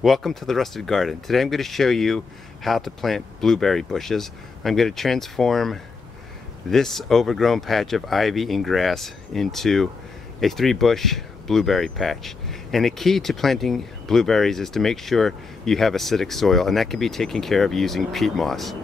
Welcome to the Rusted Garden. Today I'm going to show you how to plant blueberry bushes. I'm going to transform this overgrown patch of ivy and grass into a 3-bush blueberry patch. And the key to planting blueberries is to make sure you have acidic soil, and that can be taken care of using peat moss.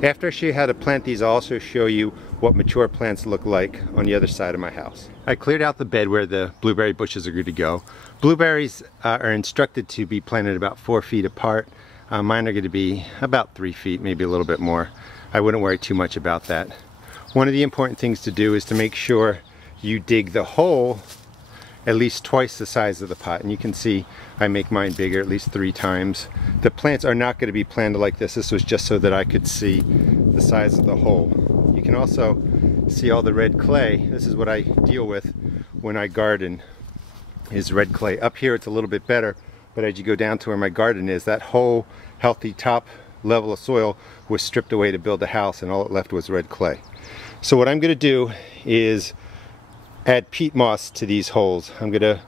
After I show you how to plant these, I'll also show you what mature plants look like on the other side of my house. I cleared out the bed where the blueberry bushes are going to go. Blueberries are instructed to be planted about 4 feet apart. Mine are going to be about 3 feet, maybe a little bit more. I wouldn't worry too much about that. One of the important things to do is to make sure you dig the hole at least twice the size of the pot, and you can see I make mine bigger at least 3 times. The plants are not going to be planted like this. This was just so that I could see the size of the hole. You can also see all the red clay. This is what I deal with when I garden, is red clay. Up here it's a little bit better, but as you go down to where my garden is, that whole healthy top level of soil was stripped away to build the house, and all it left was red clay. So what I'm going to do is add peat moss to these holes. I'm going to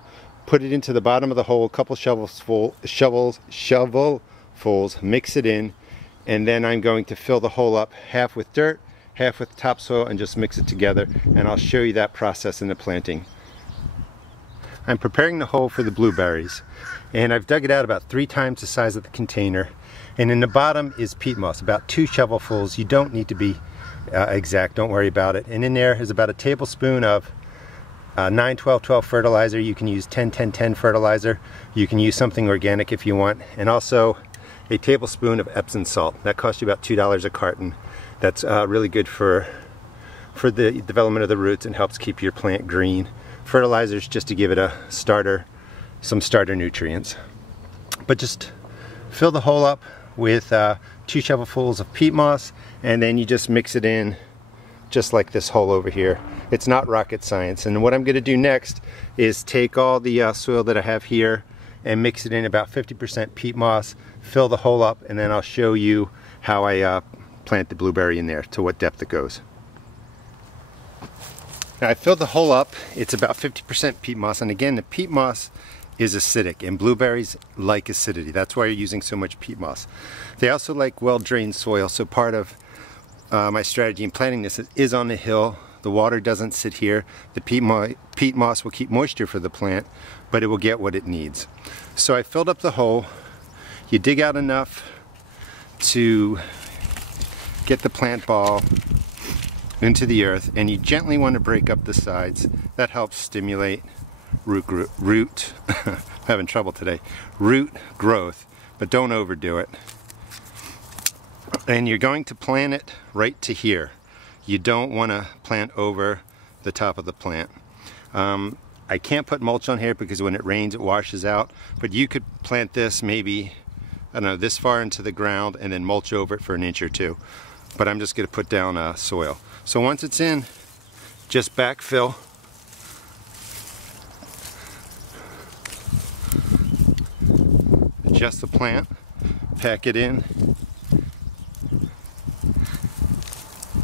put it into the bottom of the hole, a couple shovelfuls, mix it in, and then I'm going to fill the hole up half with dirt, half with topsoil, and just mix it together, and I'll show you that process in the planting. I'm preparing the hole for the blueberries, and I've dug it out about 3 times the size of the container, and in the bottom is peat moss, about 2 shovelfuls. You don't need to be exact, don't worry about it. And in there is about a tablespoon of 9-12-12 fertilizer. You can use 10-10-10 fertilizer. You can use something organic if you want, and also a tablespoon of Epsom salt. That costs you about $2 a carton. That's really good for the development of the roots and helps keep your plant green. Fertilizers just to give it a starter, some starter nutrients. But just fill the hole up with 2 shovelfuls of peat moss, and then you just mix it in just like this hole over here. It's not rocket science. And what I'm going to do next is take all the soil that I have here and mix it in about 50% peat moss, fill the hole up, and then I'll show you how I plant the blueberry in there, to what depth it goes. Now I filled the hole up. It's about 50% peat moss, and again, the peat moss is acidic, and blueberries like acidity. That's why you're using so much peat moss. They also like well-drained soil, so part of my strategy in planting this is on the hill. The water doesn't sit here. The peat moss will keep moisture for the plant, but it will get what it needs. So I filled up the hole. You dig out enough to get the plant ball into the earth, and you gently want to break up the sides. That helps stimulate root I'm having trouble today, root growth, but don't overdo it. And you're going to plant it right to here. You don't want to plant over the top of the plant. I can't put mulch on here because when it rains it washes out, but you could plant this maybe, I don't know, this far into the ground and then mulch over it for an inch or 2. But I'm just going to put down soil. So once it's in, just backfill. Adjust the plant, pack it in,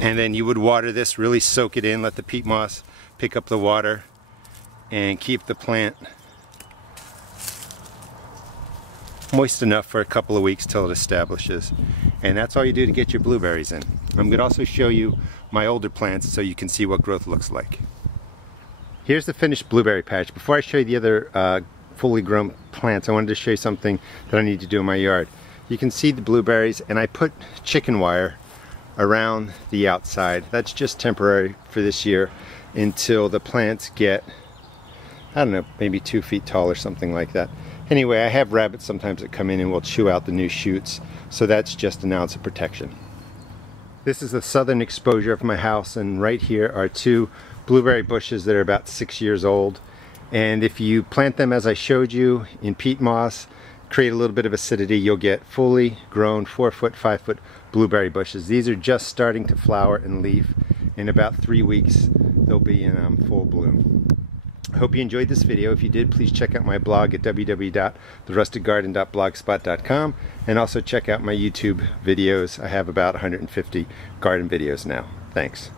and then you would water this, really soak it in, let the peat moss pick up the water, and keep the plant moist enough for a couple of weeks till it establishes. And that's all you do to get your blueberries in. I'm going to also show you my older plants so you can see what growth looks like. Here's the finished blueberry patch. Before I show you the other fully grown plants, I wanted to show you something that I need to do in my yard. You can see the blueberries, and I put chicken wire around the outside. That's just temporary for this year until the plants get, I don't know, maybe 2 feet tall or something like that. Anyway, I have rabbits sometimes that come in and will chew out the new shoots, so that's just an ounce of protection. This is the southern exposure of my house, and right here are 2 blueberry bushes that are about 6 years old. And if you plant them as I showed you in peat moss, create a little bit of acidity, you'll get fully grown 4-foot, 5-foot blueberry bushes. These are just starting to flower and leaf. In about 3 weeks they'll be in full bloom. I hope you enjoyed this video. If you did, please check out my blog at www.therustedgarden.blogspot.com, and also check out my YouTube videos. I have about 150 garden videos now. Thanks.